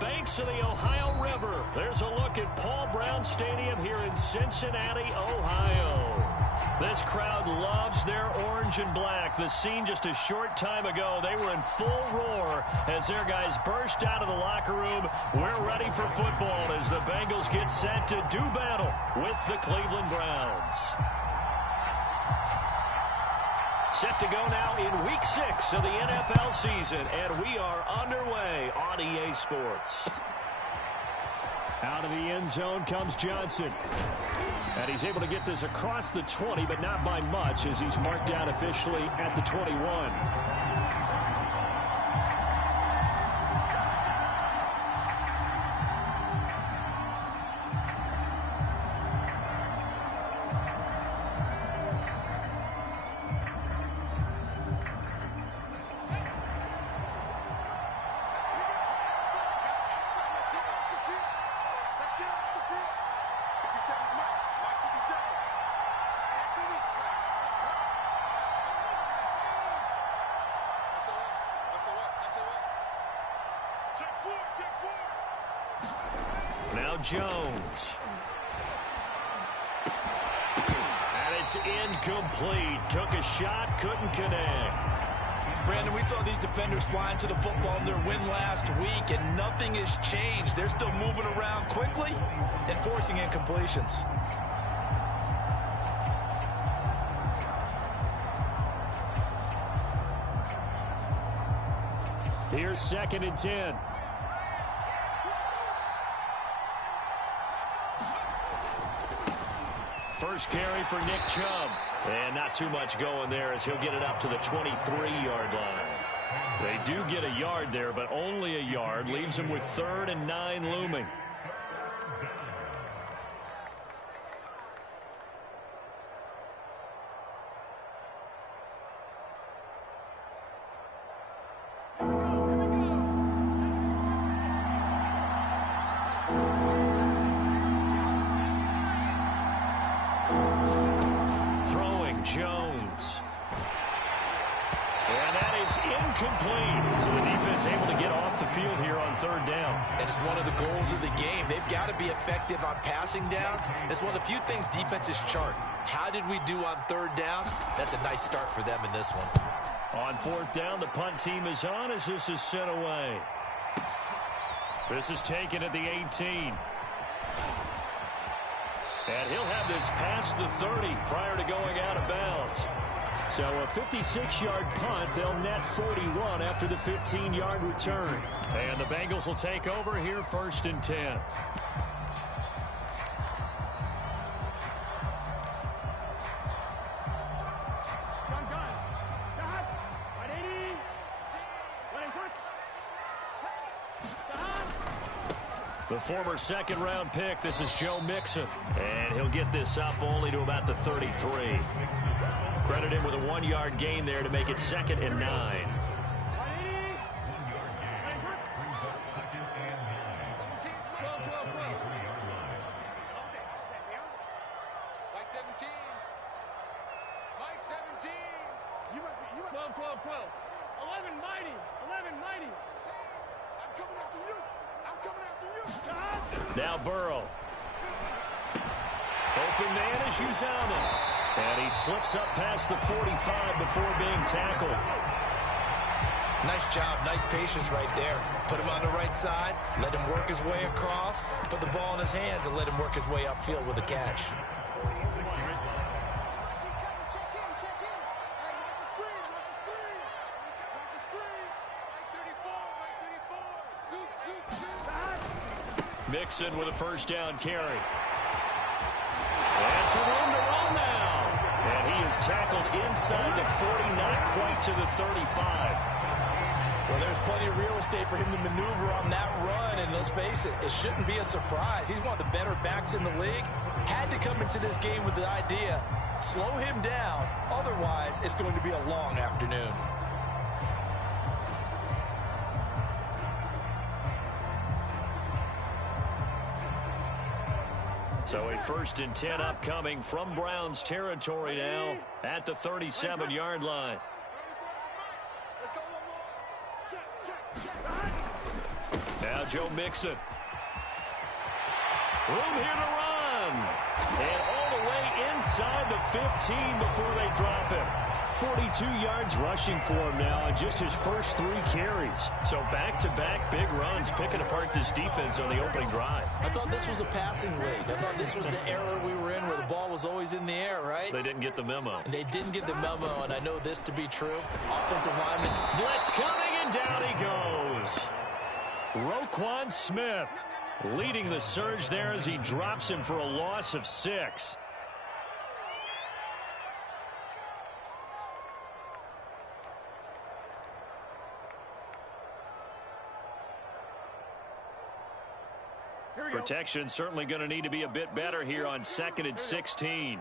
banks of the Ohio River. There's a look at Paul Brown Stadium here in Cincinnati, Ohio. This crowd loves their orange and black. The scene just a short time ago, they were in full roar as their guys burst out of the locker room. We're ready for football as the Bengals get set to do battle with the Cleveland Browns. Set to go now in Week 6 of the NFL season, and we are underway on EA Sports. Out of the end zone comes Johnson. And he's able to get this across the 20, but not by much as he's marked out officially at the 21. Now Jones. And it's incomplete. Took a shot, couldn't connect. Brandon, we saw these defenders flying to the football in their win last week, and nothing has changed. They're still moving around quickly and forcing incompletions. Here's 2nd and 10. First carry for Nick Chubb. And not too much going there as he'll get it up to the 23-yard line. They do get a yard there, but only a yard. Leaves him with 3rd and 9 looming. Jones. And that is incomplete. So the defense able to get off the field here on 3rd down. And it's one of the goals of the game. They've got to be effective on passing downs. It's one of the few things defenses chart. How did we do on 3rd down? That's a nice start for them in this one. On 4th down, the punt team is on as this is sent away. This is taken at the 18. And he'll have this past the 30 prior to going out of bounds. So a 56-yard punt. They'll net 41 after the 15-yard return. And the Bengals will take over here 1st and 10. The former 2nd-round pick, this is Joe Mixon. And he'll get this up only to about the 33. Credit him with a 1-yard gain there to make it 2nd and 9. Mike 17. You must be 12. 11 mighty. I'm coming after you. Now Burrow. Open man is Uzama. And he slips up past the 45 before being tackled. Nice job. Nice patience right there. Put him on the right side. Let him work his way across. Put the ball in his hands and let him work his way upfield with a catch. Mixon with a 1st down carry. And some room to run now. And he is tackled inside the 40, not quite to the 35. Well, there's plenty of real estate for him to maneuver on that run. And let's face it, it shouldn't be a surprise. He's one of the better backs in the league. Had to come into this game with the idea, slow him down. Otherwise, it's going to be a long afternoon. So a 1st and 10 upcoming from Browns territory now at the 37-yard line. Now Joe Mixon. Room here to run. And all the way inside the 15 before they drop him. 42 yards rushing for him now on just his first 3 carries. So back-to-back big runs picking apart this defense on the opening drive. I thought this was a passing league. I thought this was the era we were in where the ball was always in the air, right? They didn't get the memo. And they didn't get the memo, and I know this to be true. Offensive lineman. Blitz coming, and down he goes. Roquan Smith leading the surge there as he drops him for a loss of 6. Protection certainly going to need to be a bit better here on 2nd and 16.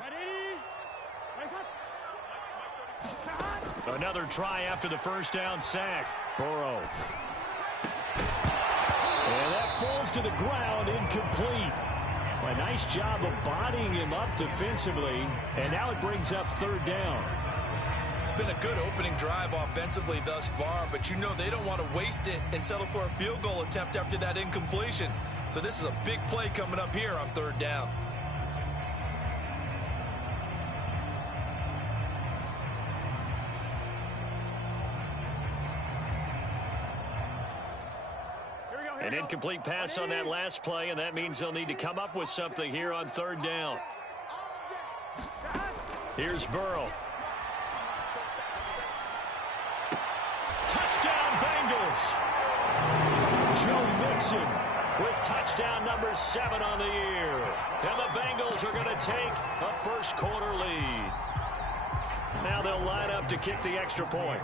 Another try after the first down sack. Burrow. And that falls to the ground, incomplete. A nice job of bodying him up defensively, and now it brings up 3rd down. It's been a good opening drive offensively thus far, but you know they don't want to waste it and settle for a field goal attempt after that incompletion. So this is a big play coming up here on 3rd down. An incomplete pass on that last play, and that means they'll need to come up with something here on 3rd down. Here's Burrow. Touchdown, Bengals! Joe Mixon with touchdown number 7 on the year. And the Bengals are going to take a first-quarter lead. Now they'll line up to kick the extra point.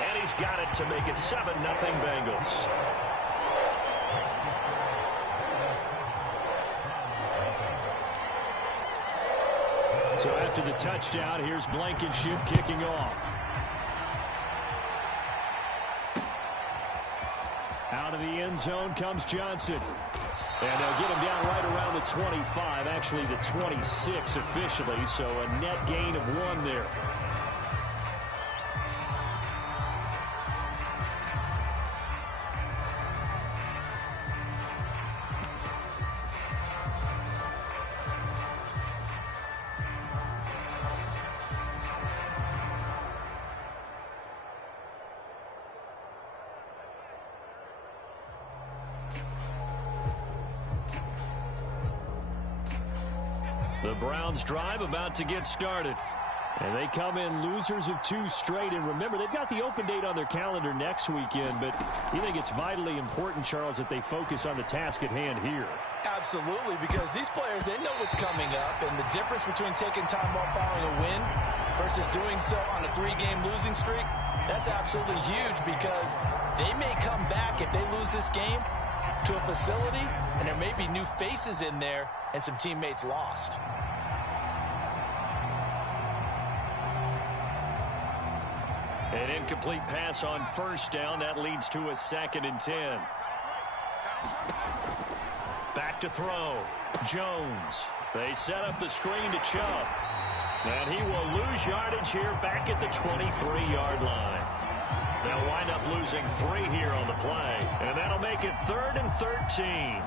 And he's got it to make it 7-0 Bengals. So after the touchdown, here's Blankenship kicking off. Out of the end zone comes Johnson. And they'll get him down right around the 25, actually the 26 officially, so a net gain of 1 there. The Browns drive about to get started. And they come in losers of 2 straight. And remember, they've got the open date on their calendar next weekend. But you think it's vitally important, Charles, that they focus on the task at hand here? Absolutely, because these players, they know what's coming up. And the difference between taking time off following a win versus doing so on a 3-game losing streak, that's absolutely huge because they may come back if they lose this game to a facility, and there may be new faces in there and some teammates lost. An incomplete pass on 1st down. That leads to a 2nd and 10. Back to throw. Jones. They set up the screen to Chubb. And he will lose yardage here back at the 23-yard line. They'll wind up losing 3 here on the play. And that'll make it 3rd and 13.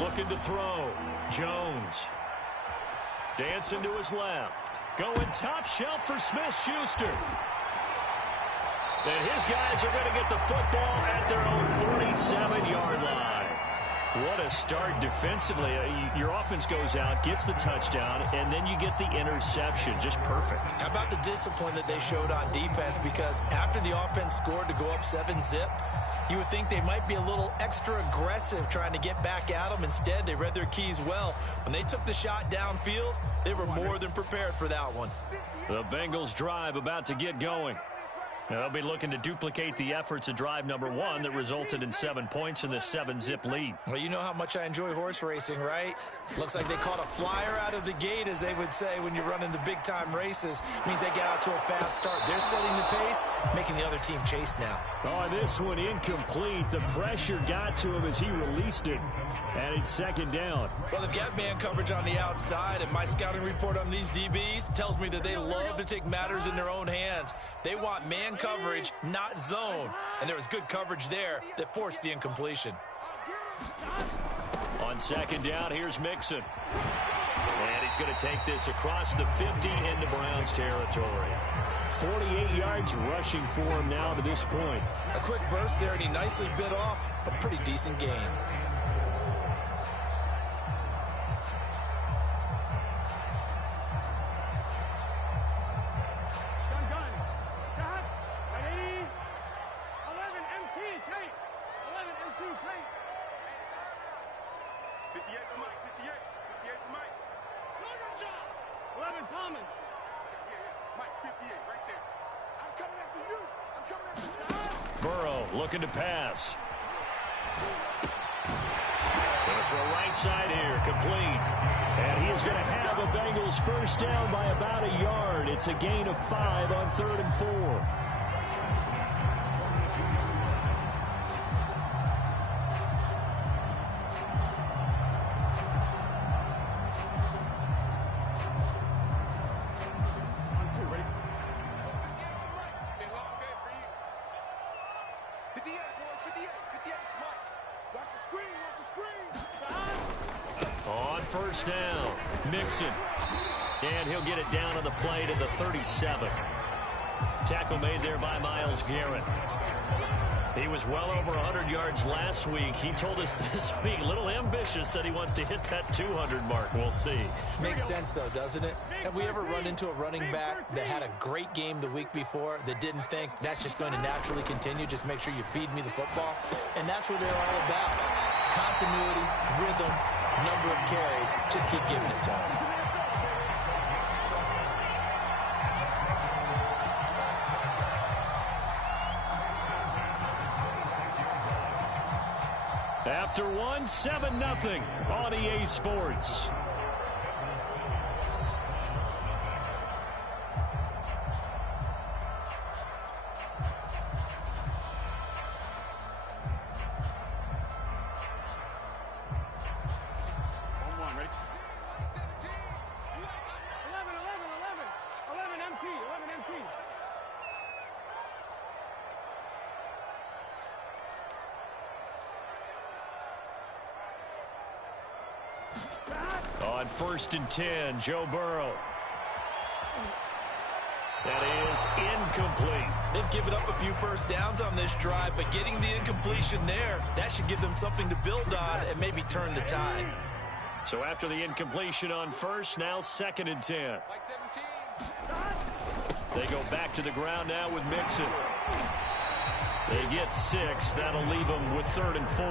Looking to throw. Jones. Dancing to his left. Going top shelf for Smith-Schuster. And his guys are going to get the football at their own 47-yard line. What a start defensively. Your offense goes out, gets the touchdown, and then you get the interception. Just perfect. How about the discipline that they showed on defense? Because after the offense scored to go up 7-zip, you would think they might be a little extra aggressive trying to get back at them. Instead, they read their keys well. When they took the shot downfield, they were more than prepared for that one. The Bengals drive about to get going. They'll be looking to duplicate the efforts of drive number 1 that resulted in 7 points in this 7-zip lead. Well, you know how much I enjoy horse racing, right? Looks like they caught a flyer out of the gate, as they would say when you're running the big-time races. Means they get out to a fast start. They're setting the pace, making the other team chase now. Oh, this one incomplete. The pressure got to him as he released it. And it's second down. Well, they've got man coverage on the outside, and my scouting report on these DBs tells me that they love to take matters in their own hands. They want man coverage, not zone. And there was good coverage there that forced the incompletion. On second down, here's Mixon. And he's going to take this across the 50 into Browns territory. 48 yards rushing for him now to this point. A quick burst there, and he nicely bit off a pretty decent gain. Burrow looking to pass. Going to throw right side here, complete. And he is going to have a Bengals first down by about a yard. It's a gain of 5 on 3rd and 4. On first down, Mixon. And he'll get it down on the play to the 37. Tackle made there by Myles Garrett. He was well over 100 yards last week. He told us this week, a little ambitious, said he wants to hit that 200 mark. We'll see. Makes sense, though, doesn't it? Have we ever run into a running back that had a great game the week before that didn't think that's just going to naturally continue? Just make sure you feed me the football. And that's what they're all about. Continuity, rhythm, number of carries. Just keep giving it to them. After 7-0 on EA Sports. On 1st and 10, Joe Burrow. That is incomplete. They've given up a few first downs on this drive, but getting the incompletion there, that should give them something to build on and maybe turn the tide. So after the incompletion on first, now 2nd and 10. They go back to the ground now with Mixon. They get 6. That'll leave them with 3rd and 4.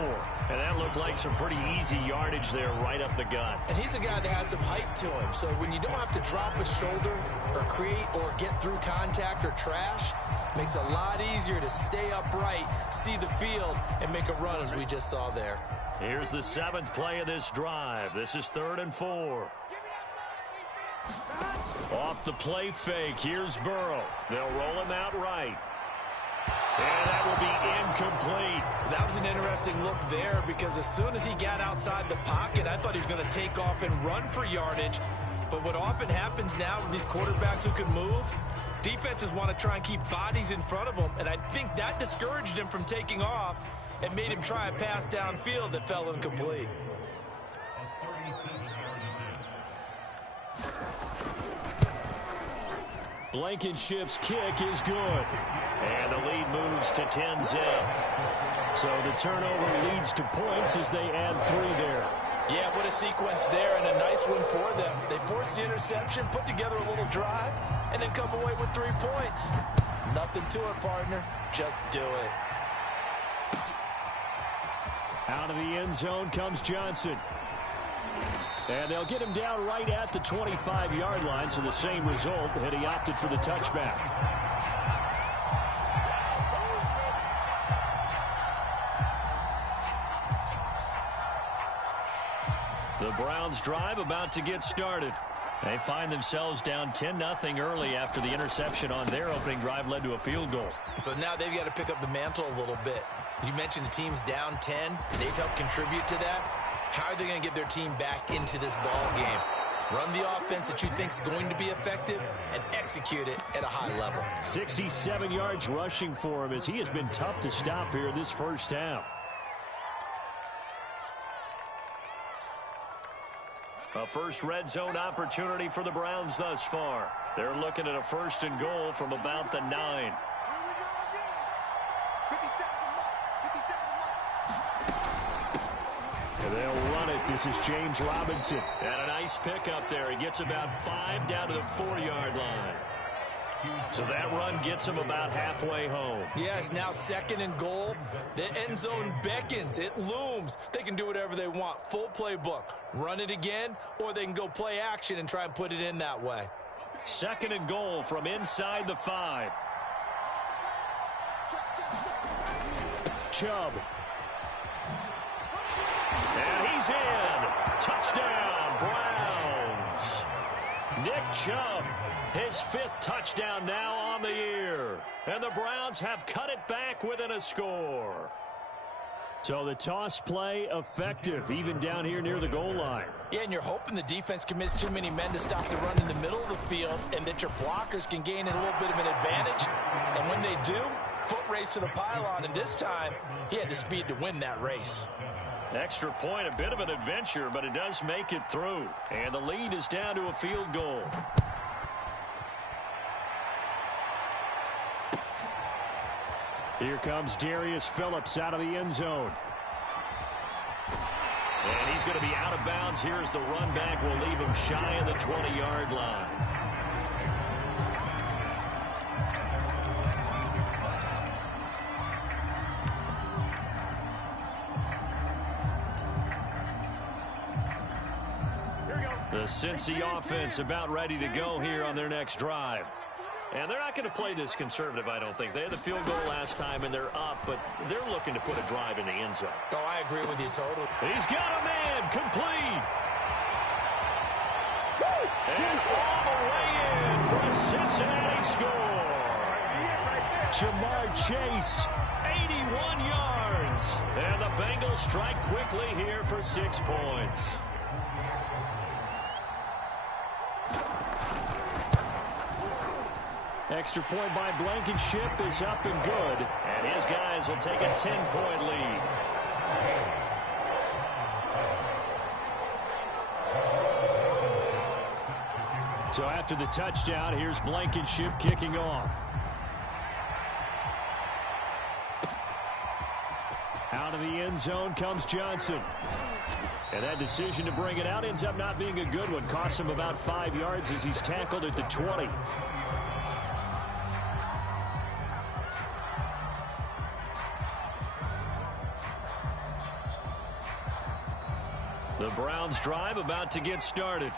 And that looked like some pretty easy yardage there right up the gut. And he's a guy that has some height to him. So when you don't have to drop a shoulder or create or get through contact or trash, makes it a lot easier to stay upright, see the field, and make a run as we just saw there. Here's the 7th play of this drive. This is 3rd and 4. Off the play fake, here's Burrow. They'll roll him out right. And that will be incomplete. That was an interesting look there because as soon as he got outside the pocket, I thought he was going to take off and run for yardage. But what often happens now with these quarterbacks who can move, defenses want to try and keep bodies in front of them. And I think that discouraged him from taking off and made him try a pass downfield that fell incomplete. Blankenship's kick is good. And the lead moves to 10-0. So the turnover leads to points as they add 3 there. Yeah, what a sequence there, and a nice one for them. They forced the interception, put together a little drive, and then come away with 3 points. Nothing to it, partner. Just do it. Out of the end zone comes Johnson. And they'll get him down right at the 25-yard line, so the same result, and he opted for the touchback. The Browns drive about to get started. They find themselves down 10-0 early after the interception on their opening drive led to a field goal. So now they've got to pick up the mantle a little bit. You mentioned the team's down 10. They've helped contribute to that. How are they going to get their team back into this ball game? Run the offense that you think is going to be effective and execute it at a high level. 67 yards rushing for him as he has been tough to stop here in this first half. A first red zone opportunity for the Browns thus far. They're looking at a 1st and goal from about the 9. And they'll run it. This is James Robinson. And a nice pickup there. He gets about 5 down to the 4-yard line. So that run gets him about halfway home. Yes, now 2nd and goal. The end zone beckons. It looms. They can do whatever they want. Full playbook. Run it again, or they can go play action and try and put it in that way. 2nd and goal from inside the 5. Chubb. And he's in. Touchdown, Browns. Nick Chubb, his 5th touchdown now on the year. And the Browns have cut it back within a score. So the toss play effective, even down here near the goal line. Yeah, and you're hoping the defense can miss too many men to stop the run in the middle of the field and that your blockers can gain a little bit of an advantage. And when they do, foot race to the pylon. And this time, he had the speed to win that race. Extra point, a bit of an adventure, but it does make it through. And the lead is down to a field goal. Here comes Darius Phillips out of the end zone. And he's going to be out of bounds. Here's the run back. Will leave him shy of the 20-yard line. The Cincy offense about ready to go here on their next drive. And they're not going to play this conservative, I don't think. They had the field goal last time, and they're up, but they're looking to put a drive in the end zone. Oh, I agree with you totally. He's got a man, complete. And all the way in for a Cincinnati score. Jamar Chase, 81 yards. And the Bengals strike quickly here for 6 points. Extra point by Blankenship is up and good. And his guys will take a 10-point lead. So after the touchdown, here's Blankenship kicking off. Out of the end zone comes Johnson. And that decision to bring it out ends up not being a good one. Costs him about 5 yards as he's tackled at the 20. The Browns drive about to get started.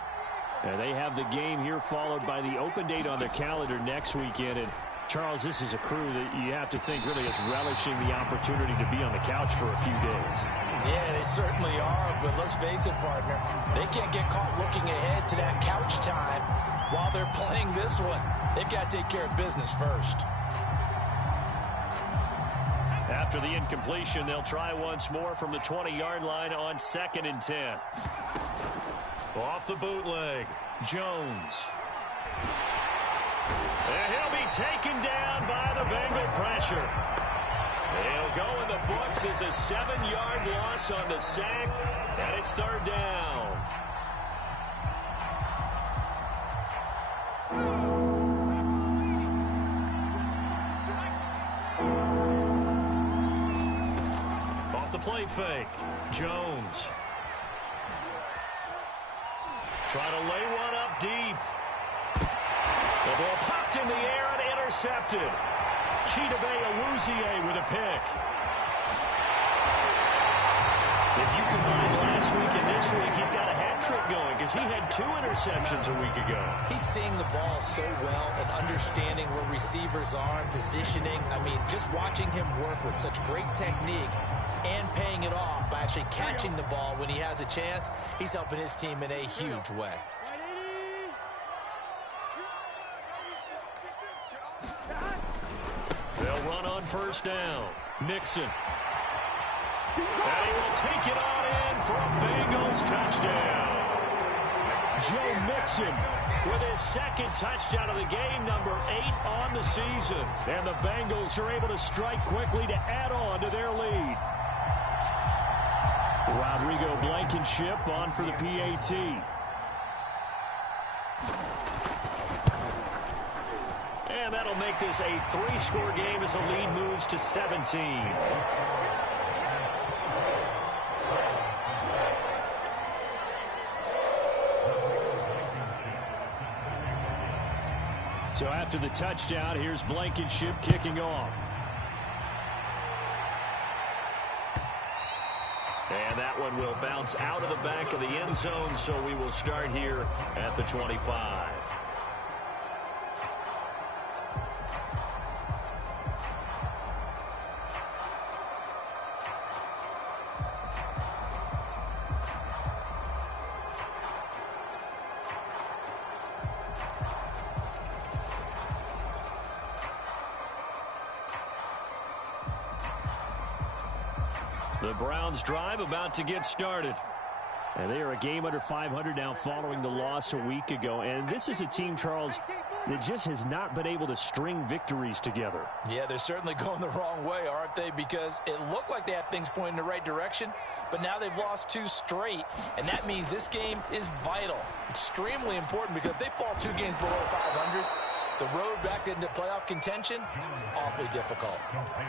And they have the game here followed by the open date on their calendar next weekend. And Charles, this is a crew that you have to think really is relishing the opportunity to be on the couch for a few days. Yeah, they certainly are, but let's face it, partner. They can't get caught looking ahead to that couch time while they're playing this one. They've got to take care of business first. After the incompletion, they'll try once more from the 20-yard line on 2nd and 10. Off the bootleg, Jones. And he'll be taken down by the Bengal pressure. He'll go in the books as a 7-yard loss on the sack, and it's 3rd down. Off the play fake, Jones. Try to lay one up deep. The ball popped in the air and intercepted. Chidobe Awuzie with a pick. If you combine last week and this week, he's got a hat trick going because he had 2 interceptions a week ago. He's seeing the ball so well and understanding where receivers are and positioning. I mean, just watching him work with such great technique and paying it off by actually catching the ball when he has a chance. He's helping his team in a huge way. They'll run on first down. Mixon. And he will take it on in for a Bengals touchdown. Joe Mixon with his second touchdown of the game, number 8 on the season. And the Bengals are able to strike quickly to add on to their lead. Rodrigo Blankenship on for the PAT. And that'll make this a 3-score game as the lead moves to 17. So after the touchdown, here's Blankenship kicking off. And that one will bounce out of the back of the end zone, so we will start here at the 25. The Browns drive about to get started. And they are a game under 500 now following the loss a week ago. And this is a team, Charles, that just has not been able to string victories together. Yeah, they're certainly going the wrong way, aren't they? Because it looked like they had things pointing in the right direction, but now they've lost 2 straight. And that means this game is vital, extremely important, because if they fall 2 games below 500, the road back into playoff contention, awfully difficult.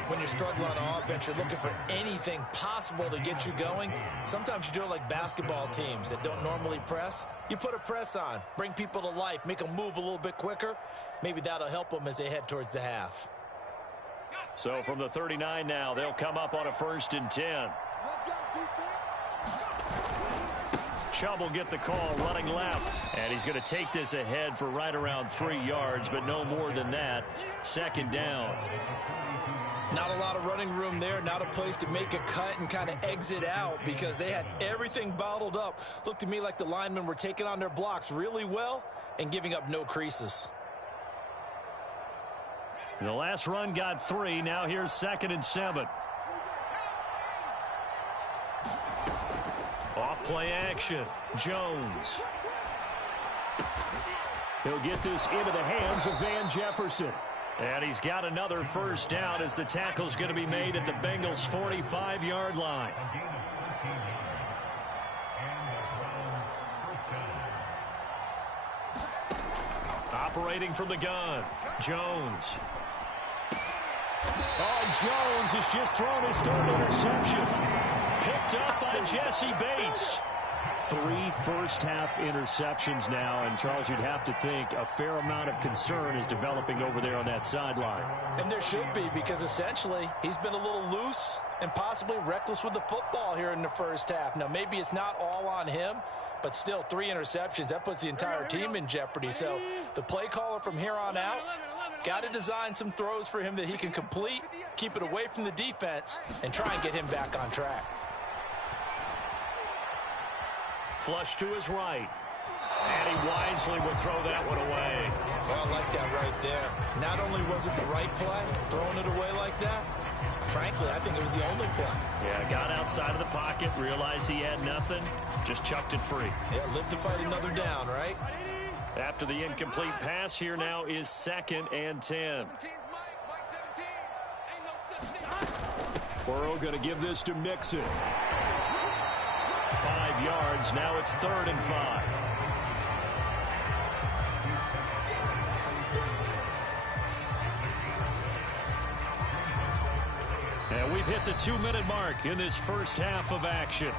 When you're struggling on offense, you're looking for anything possible to get you going. Sometimes you do it like basketball teams that don't normally press. You put a press on, bring people to life, make them move a little bit quicker. Maybe that'll help them as they head towards the half. So from the 39 now, they'll come up on a 1st and 10. Let's go, defense. Chubb will get the call running left. And he's going to take this ahead for right around 3 yards, but no more than that. 2nd down. Not a lot of running room there, not a place to make a cut and kind of exit out because they had everything bottled up. Looked to me like the linemen were taking on their blocks really well and giving up no creases. The last run got 3. Now here's 2nd and 7. Off play action. Jones. He'll get this into the hands of Van Jefferson. And he's got another 1st down as the tackle's going to be made at the Bengals' 45-yard line. Operating from the gun, Jones. Oh, Jones has just thrown his 3rd interception. Picked up by Jesse Bates. 3 first-half interceptions now, and Charles, you'd have to think a fair amount of concern is developing over there on that sideline. And there should be, because essentially he's been a little loose and possibly reckless with the football here in the first half. Now, maybe it's not all on him, but still 3 interceptions. That puts the entire team in jeopardy. So the play caller from here on out got to design some throws for him that he can complete, keep it away from the defense, and try and get him back on track. Flush to his right. And he wisely will throw that one away. Well, I like that right there. Not only was it the right play, throwing it away like that, frankly, I think it was the only play. Yeah, got outside of the pocket, realized he had nothing, just chucked it free. Yeah, live to fight another down, right? After the incomplete pass, here now is 2nd and 10. Burrow going to give this to Mixon. 5 yards. Now it's 3rd and 5. And we've hit the 2-minute mark in this first half of action.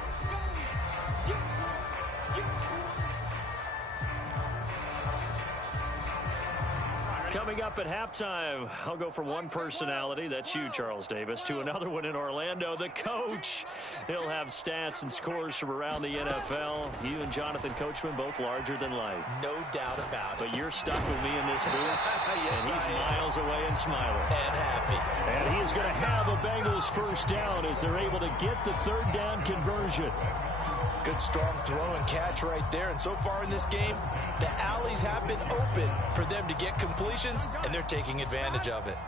Coming up at halftime, I'll go from one personality, that's you, Charles Davis, to another one in Orlando, the coach. He'll have stats and scores from around the NFL. You and Jonathan Coachman, both larger than life. No doubt about it. But you're stuck with me in this booth, yes, and he's miles away and smiling. And happy. And he is going to have a Bengals first down as they're able to get the third down conversion. Good, strong throw and catch right there. And so far in this game, the alleys have been open for them to get completions, and they're taking advantage of it.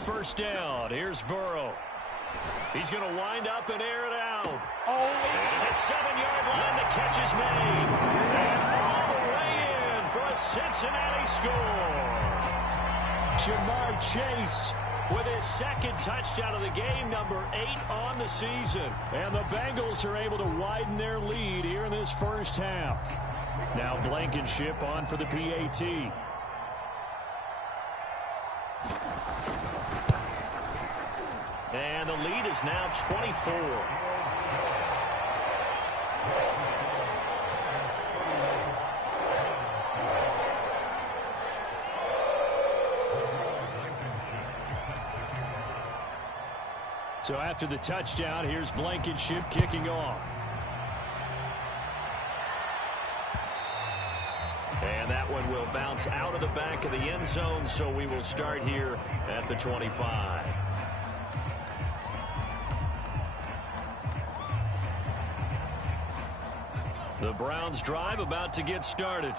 First down. Here's Burrow. He's going to wind up and air it out. And the 7-yard line, the catch is made. And all the way in for a Cincinnati score. Jamar Chase with his second touchdown of the game, number 8 on the season. And the Bengals are able to widen their lead here in this first half. Now Blankenship on for the PAT. And the lead is now 24. So after the touchdown, here's Blankenship kicking off. And that one will bounce out of the back of the end zone, so we will start here at the 25. The Browns drive about to get started.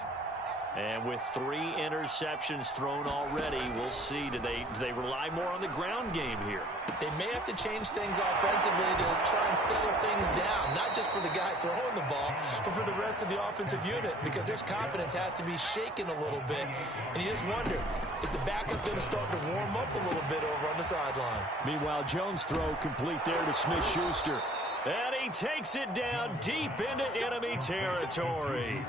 And with 3 interceptions thrown already, we'll see. Do they rely more on the ground game here? They may have to change things offensively to try and settle things down, not just for the guy throwing the ball, but for the rest of the offensive unit, because their confidence has to be shaken a little bit. And you just wonder, is the backup going to start to warm up a little bit over on the sideline? Meanwhile, Jones' throw complete there to Smith-Schuster. And he takes it down deep into enemy territory.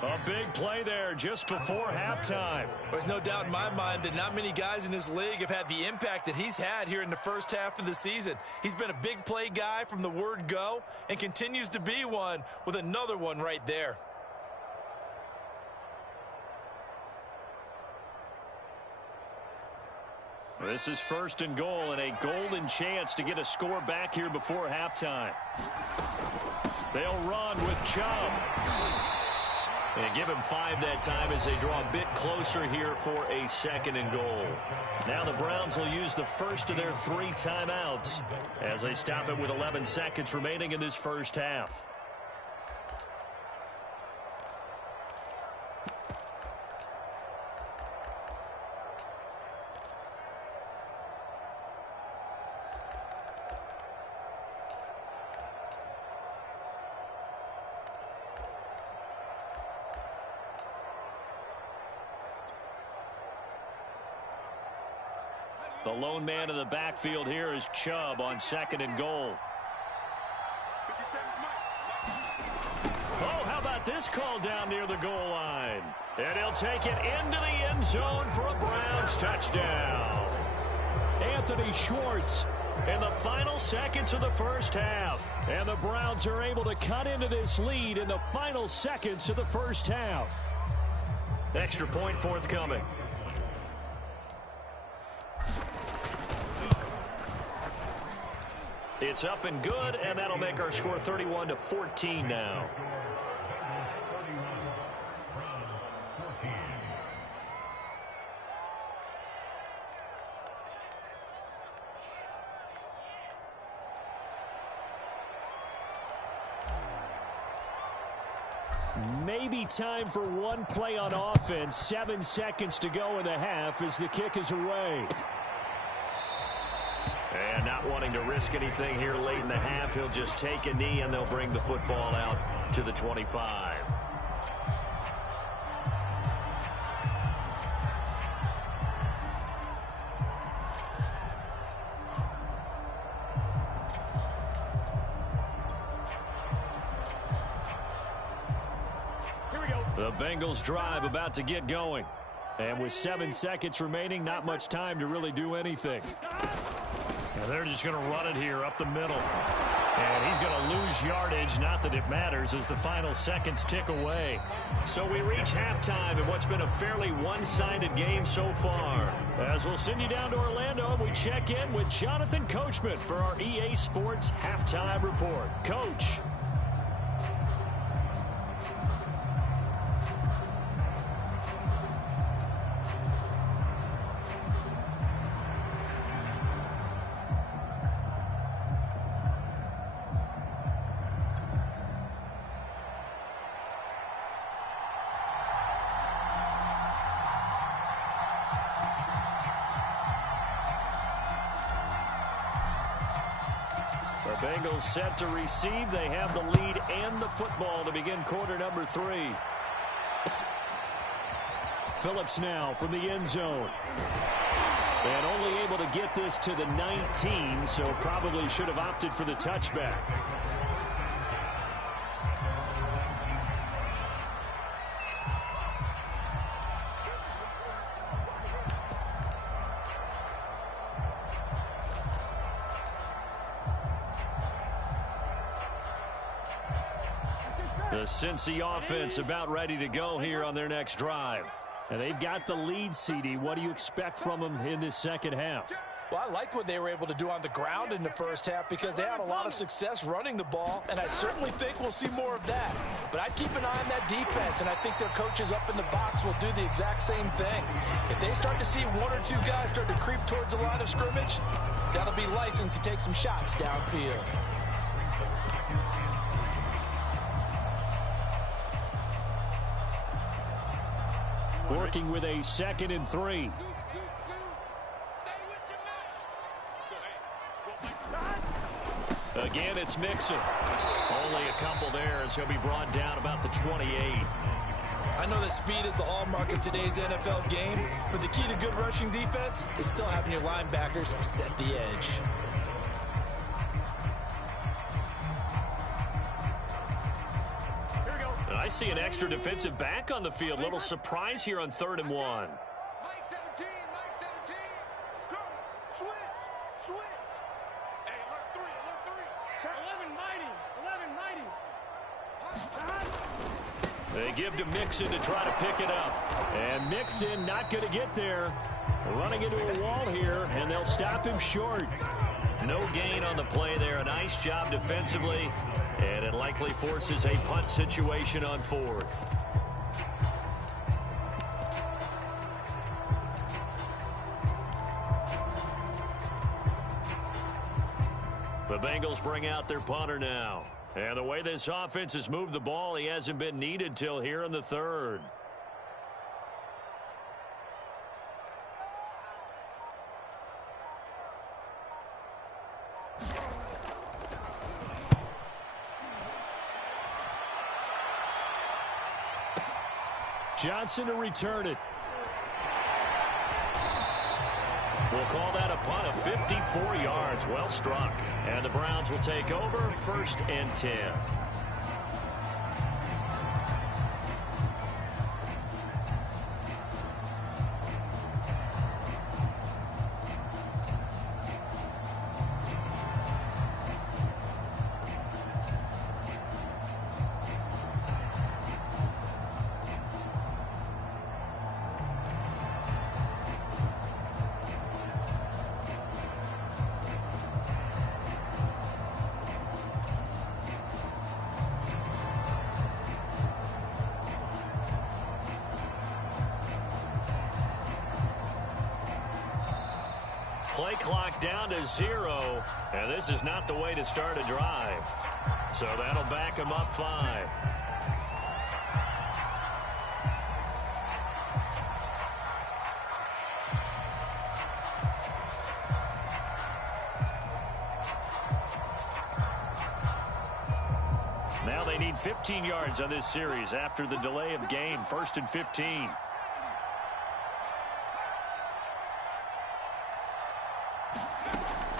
A big play there just before halftime. There's no doubt in my mind that not many guys in this league have had the impact that he's had here in the first half of the season. He's been a big play guy from the word go and continues to be one with another one right there. This is first and goal and a golden chance to get a score back here before halftime. They'll run with Chubb. And give him 5 that time as they draw a bit closer here for a second and goal. Now the Browns will use the first of their 3 timeouts as they stop it with 11 seconds remaining in this first half. The lone man in the backfield here is Chubb on second and goal. Oh, how about this call down near the goal line? And he'll take it into the end zone for a Browns touchdown. Anthony Schwartz in the final seconds of the first half. And the Browns are able to cut into this lead in the final seconds of the first half. Extra point forthcoming. It's up and good, and that'll make our score 31-14 now. Maybe time for one play on offense. 7 seconds to go in the half as the kick is away. And not wanting to risk anything here late in the half, he'll just take a knee and they'll bring the football out to the 25. Here we go. The Bengals drive about to get going. And with 7 seconds remaining, not much time to really do anything. And they're just going to run it here up the middle. And he's going to lose yardage. Not that it matters as the final seconds tick away. So we reach halftime in what's been a fairly one-sided game so far. As we'll send you down to Orlando, we check in with Jonathan Coachman for our EA Sports Halftime Report. Coach. The Bengals set to receive. They have the lead and the football to begin quarter number 3. Phillips now from the end zone. And only able to get this to the 19, so probably should have opted for the touchback. The Cincy offense about ready to go here on their next drive. And they've got the lead, CD. What do you expect from them in this second half? Well, I like what they were able to do on the ground in the first half because they had a lot of success running the ball, and I certainly think we'll see more of that. But I'd keep an eye on that defense, and I think their coaches up in the box will do the exact same thing. If they start to see 1 or 2 guys start to creep towards the line of scrimmage, that'll be license to take some shots downfield. Working with a 2nd and 3. Again, it's Mixon. Only a couple there as he'll be brought down about the 28. I know that speed is the hallmark of today's NFL game, but the key to good rushing defense is still having your linebackers set the edge. I see an extra defensive back on the field. Little surprise here on 3rd and 1. Mike 17, Mike 17. Go, switch. Hey, alert 3. 11 mighty. They give to Mixon to try to pick it up. And Mixon not going to get there. Running into a wall here, and they'll stop him short. No gain on the play there. A nice job defensively. And it likely forces a punt situation on 4th. The Bengals bring out their punter now. And the way this offense has moved the ball, he hasn't been needed till here in the 3rd. Johnson to return it. We'll call that a punt of 54 yards. Well struck. And the Browns will take over 1st and 10. Play clock down to 0, and this is not the way to start a drive. So that'll back them up 5. Now they need 15 yards on this series after the delay of game. 1st and 15.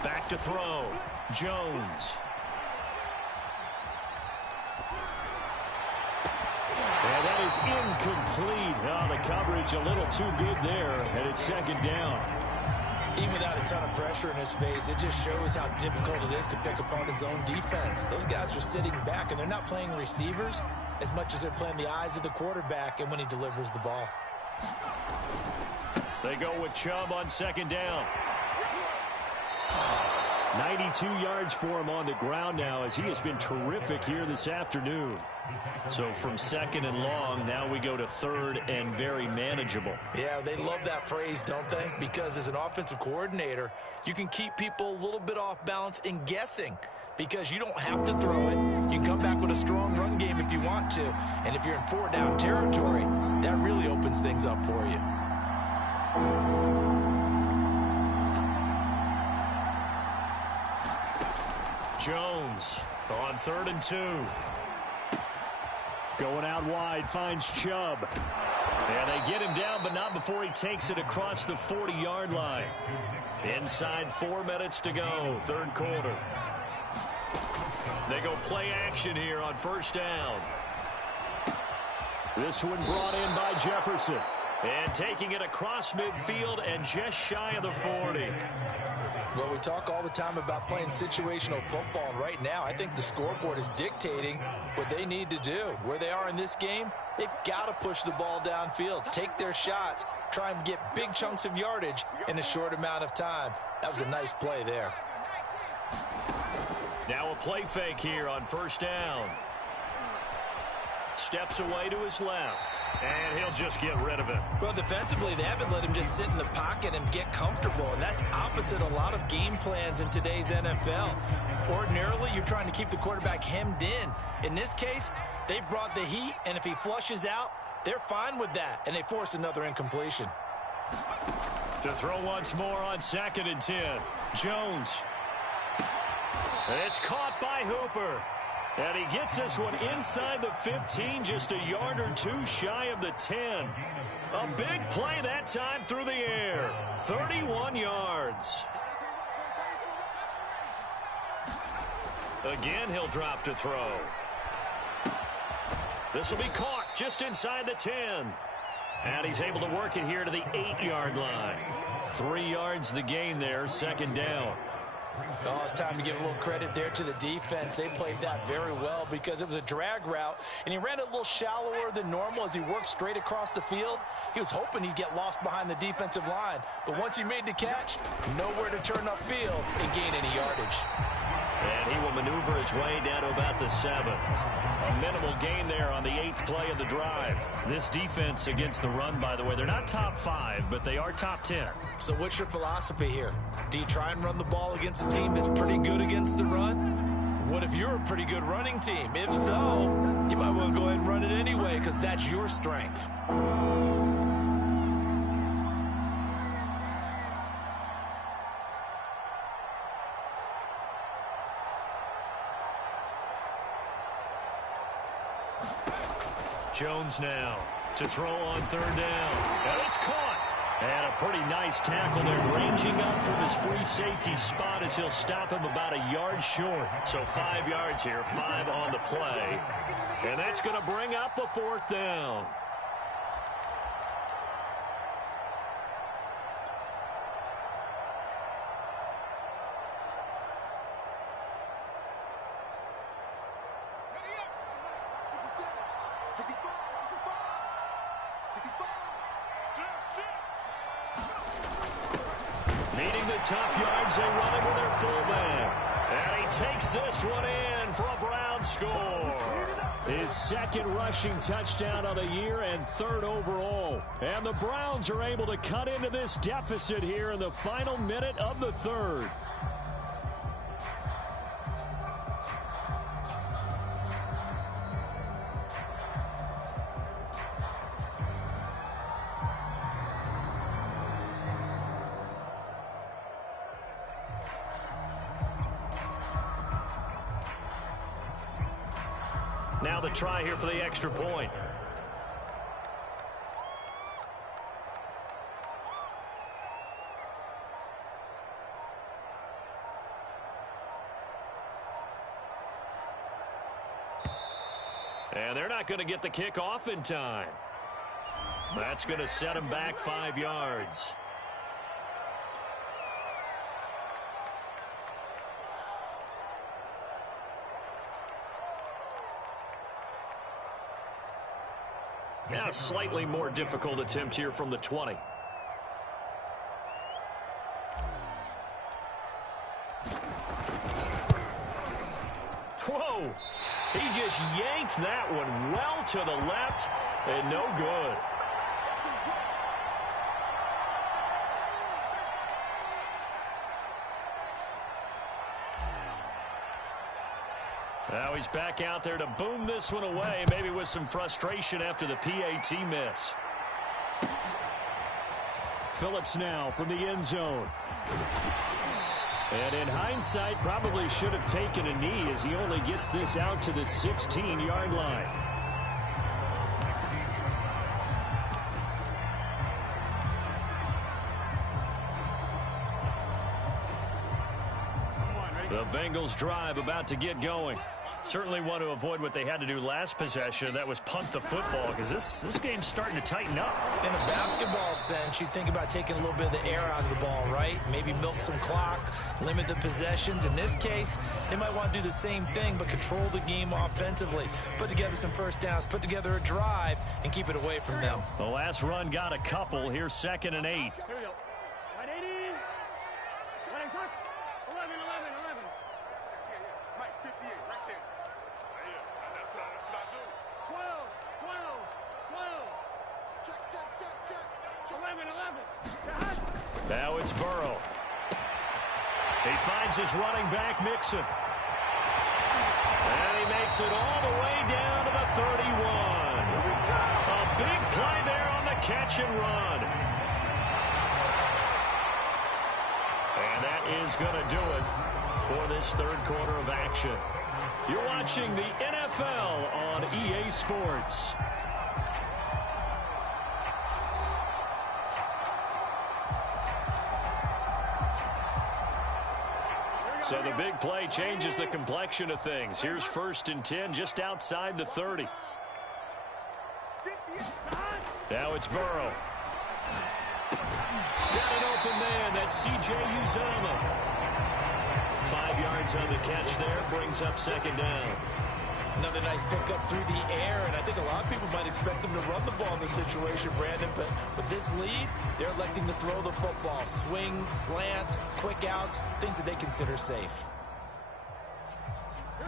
Back to throw. Jones. And that is is incomplete. Oh, the coverage a little too good there, and it's second down. Even without a ton of pressure in his face, it just shows how difficult it is to pick apart his own defense. Those guys are sitting back, and they're not playing receivers as much as they're playing the eyes of the quarterback and when he delivers the ball. They go with Chubb on second down. 92 yards for him on the ground now as he has been terrific here this afternoon. So from second and long, now we go to third and very manageable. Yeah, they love that phrase, don't they? Because as an offensive coordinator, you can keep people a little bit off balance and guessing because you don't have to throw it. You can come back with a strong run game if you want to. And if you're in four down territory, that really opens things up for you. Jones on 3rd and 2. Going out wide, finds Chubb. And they get him down, but not before he takes it across the 40-yard line. Inside 4 minutes to go, third quarter. They go play action here on first down. This one brought in by Jefferson. And taking it across midfield and just shy of the 40. Well, we talk all the time about playing situational football, and right now I think the scoreboard is dictating what they need to do. Where they are in this game, they've got to push the ball downfield, take their shots, try and get big chunks of yardage in a short amount of time. That was a nice play there. Now a play fake here on first down. Steps away to his left, and he'll just get rid of it. Well, defensively, they haven't let him just sit in the pocket and get comfortable, and that's opposite a lot of game plans in today's NFL. Ordinarily, you're trying to keep the quarterback hemmed in. In this case, they brought the heat, and if he flushes out, they're fine with that, and they force another incompletion. To throw once more on 2nd and 10. Jones. It's caught by Hooper. And he gets this one inside the 15, just a yard or two shy of the 10. A big play that time through the air. 31 yards. Again, he'll drop to throw. This will be caught just inside the 10. And he's able to work it here to the 8-yard line. 3 yards the gain there, second down. Oh, it's time to give a little credit there to the defense. They played that very well because it was a drag route, and he ran it a little shallower than normal as he worked straight across the field. He was hoping he'd get lost behind the defensive line, but once he made the catch, nowhere to turn upfield and gain any yardage. And he will maneuver his way down to about the 7. A minimal gain there on the 8th play of the drive. This defense against the run, by the way, they're not top 5, but they are top 10. So what's your philosophy here? Do you try and run the ball against a team that's pretty good against the run? What if you're a pretty good running team? If so, you might well go ahead and run it anyway because that's your strength. Jones now to throw on 3rd down. And it's caught. And a pretty nice tackle there, ranging up from his free safety spot as he'll stop him about a yard short. So 5 yards here, 5 on the play. And that's going to bring up a 4th down. Needing the tough yards, they run it with their fullback. And he takes this one in for a Brown score. His 2nd rushing touchdown of the year and 3rd overall. And the Browns are able to cut into this deficit here in the final minute of the 3rd. Now the try here for the extra point. And they're not going to get the kick off in time. That's going to set them back 5 yards. Now, a slightly more difficult attempt here from the 20. Whoa! He just yanked that one well to the left and no good. Now he's back out there to boom this one away, maybe with some frustration after the PAT miss. Phillips now from the end zone. And in hindsight, probably should have taken a knee as he only gets this out to the 16-yard line. The Bengals drive about to get going. Certainly want to avoid what they had to do last possession. That was punt the football, because this game's starting to tighten up. In a basketball sense, you think about taking a little bit of the air out of the ball, right? Maybe milk some clock, limit the possessions. In this case, they might want to do the same thing, but control the game offensively. Put together some first downs, put together a drive, and keep it away from them. The last run got a couple. Here's 2nd and 8. Here we go. 180. 11, 11. Mike, 58, right there. That's what I do. 12. Check. 11. Now it's Burrow. He finds his running back, Mixon. And he makes it all the way down to the 31. A big play there on the catch and run. And that is going to do it for this third quarter of action. You're watching the NFL on EA Sports. So the big play changes the complexion of things. Here's 1st and 10 just outside the 30. Now it's Burrow. Got an open man. That's C.J. Uzomah. 5 yards on the catch there. Brings up 2nd down. Another nice pickup through the air, and I think a lot of people might expect them to run the ball in this situation, Brandon, but with this lead, they're electing to throw the football. Swings, slants, quick outs, things that they consider safe.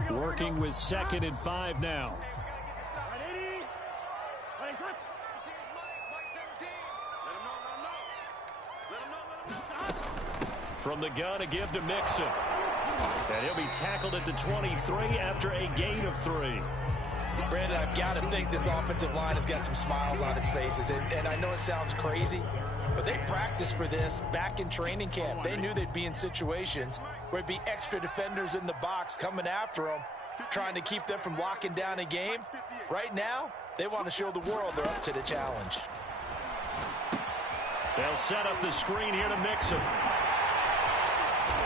Working with 2nd and 5 now. 180. Mike 17. Let him know. From the gun, a give to Mixon. And he'll be tackled at the 23 after a gain of 3. Brandon, I've got to think this offensive line has got some smiles on its faces. And I know it sounds crazy, but they practiced for this back in training camp. They knew they'd be in situations where it'd be extra defenders in the box coming after them, trying to keep them from locking down a game. Right now, they want to show the world they're up to the challenge. They'll set up the screen here to Mixon.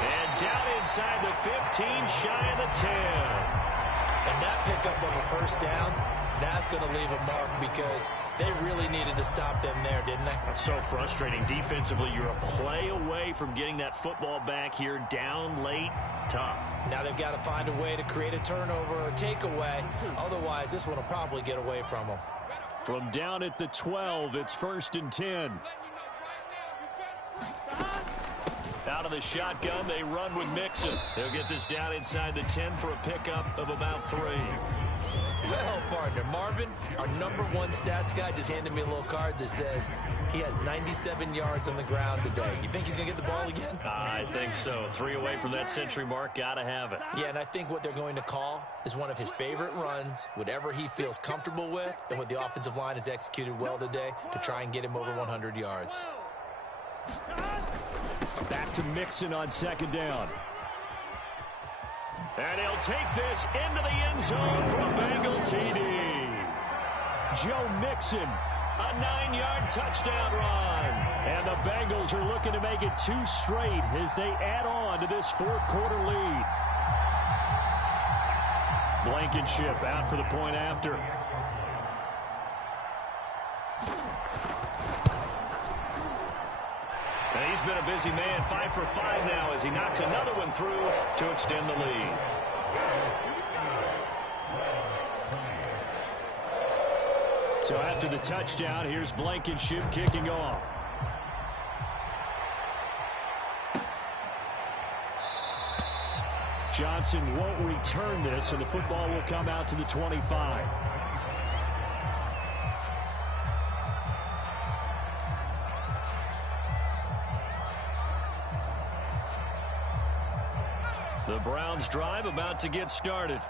And down inside the 15, shy of the 10. And that pickup of a first down, that's going to leave a mark because they really needed to stop them there, didn't they? That's so frustrating. Defensively, you're a play away from getting that football back here down late. Tough. Now they've got to find a way to create a turnover or a takeaway. Otherwise, this one will probably get away from them. From down at the 12, it's 1st and 10. Out of the shotgun, they run with Mixon. They'll get this down inside the 10 for a pickup of about 3. Well, partner, Marvin, our #1 stats guy, just handed me a little card that says he has 97 yards on the ground today. You think he's going to get the ball again? I think so. 3 away from that century mark. Got to have it. Yeah, and I think what they're going to call is one of his favorite runs, whatever he feels comfortable with, and what the offensive line has executed well today to try and get him over 100 yards. Back to Mixon on 2nd down. And he'll take this into the end zone for a Bengal TD. Joe Mixon, a 9-yard touchdown run. And the Bengals are looking to make it 2 straight as they add on to this fourth quarter lead. Blankenship out for the point after. And he's been a busy man, 5 for 5 now as he knocks another one through to extend the lead. So after the touchdown, here's Blankenship kicking off. Johnson won't return this, and the football will come out to the 25. The Browns' drive about to get started.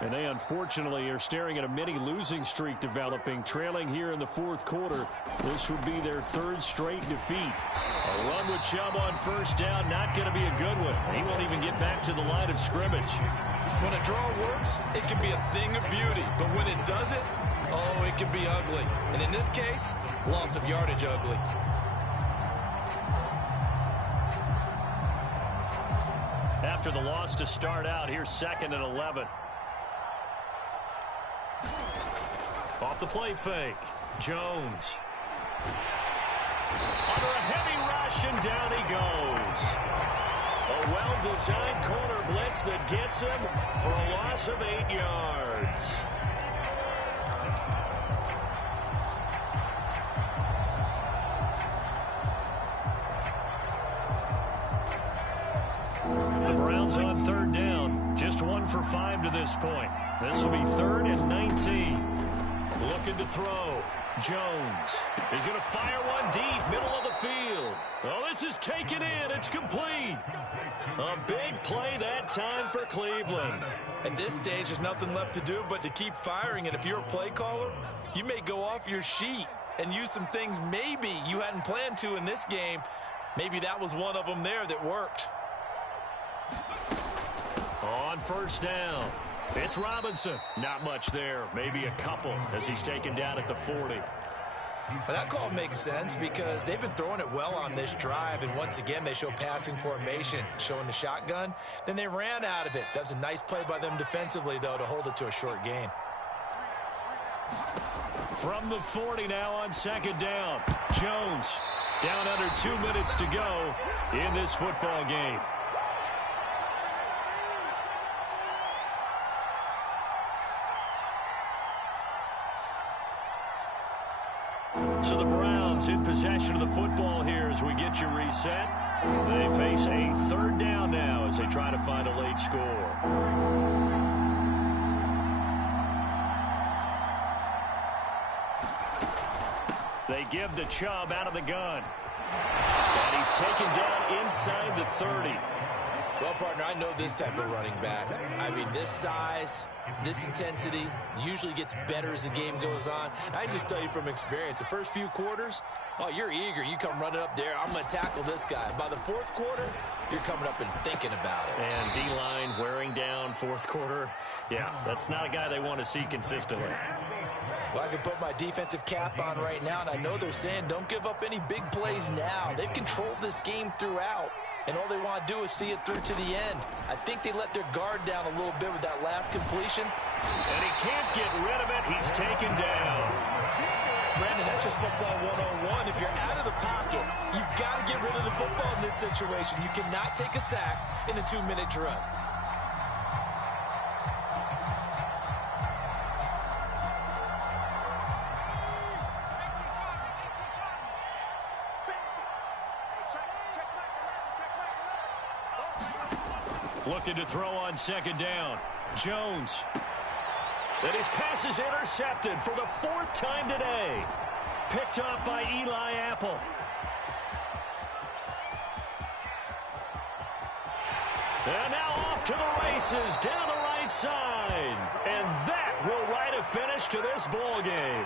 And they unfortunately are staring at a mini losing streak developing, trailing here in the fourth quarter. This would be their third straight defeat. A run with Chubb on first down, not going to be a good one. He won't even get back to the line of scrimmage. When a draw works, it can be a thing of beauty. But when it doesn't, oh, it can be ugly. And in this case, loss of yardage ugly. After the loss to start out, here's 2nd and 11. Off the play fake. Jones. Under a heavy rush, and down he goes. A well-designed corner blitz that gets him for a loss of 8 yards. The Browns on 3rd down. Just 1 for 5 to this point. This will be 3rd and 19. Looking to throw. Jones. He's going to fire one deep, middle of the field. Oh, this is taken in. It's complete. A big play that time for Cleveland. At this stage, there's nothing left to do but to keep firing. And if you're a play caller, you may go off your sheet and use some things maybe you hadn't planned to in this game. Maybe that was one of them there that worked. On first down, it's Robinson. Not much there, maybe a couple as he's taken down at the 40. Well, that call makes sense because they've been throwing it well on this drive, and once again they show passing formation, showing the shotgun. Then they ran out of it. That was a nice play by them defensively, though, to hold it to a short gain. From the 40 now on 2nd down, Jones down under 2 minutes to go in this football game. So the Browns in possession of the football here as we get you reset. They face a 3rd down now as they try to find a late score. They give the Chubb out of the gun. And he's taken down inside the 30. Well, partner, I know this type of running back. I mean, this size, this intensity usually gets better as the game goes on. I just tell you from experience, the first few quarters, oh, you're eager. You come running up there, I'm going to tackle this guy. By the 4th quarter, you're coming up and thinking about it. And D-line wearing down 4th quarter. Yeah, that's not a guy they want to see consistently. Well, I can put my defensive cap on right now, and I know they're saying don't give up any big plays now. They've controlled this game throughout, and all they want to do is see it through to the end. I think they let their guard down a little bit with that last completion. And he can't get rid of it. He's taken down. Brandon, that's just football 101. If you're out of the pocket, you've got to get rid of the football in this situation. You cannot take a sack in a 2-minute drill. Looking to throw on 2nd down. Jones. And his pass is intercepted for the 4th time today. Picked off by Eli Apple. And now off to the races down the right side. And that will write a finish to this ball game.